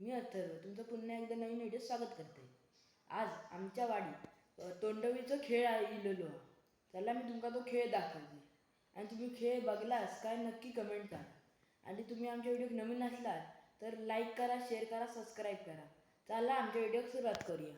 मी अथर्व तुमचं पुन्हा एकदा नवीन व्हिडिओ स्वागत करते. आज आमच्या वाडी तोंडवीचो खेळ इलेलो. चला मी तुमका तो खेळ दाखवते आणि तुम्ही खेळ बघलास काय नक्की कमेंट करा. आणि तुम्ही आमच्या व्हिडिओ नवीन असलात तर लाईक करा, शेअर करा, सबस्क्राईब करा. चला आमच्या व्हिडिओ सुरुवात करूया.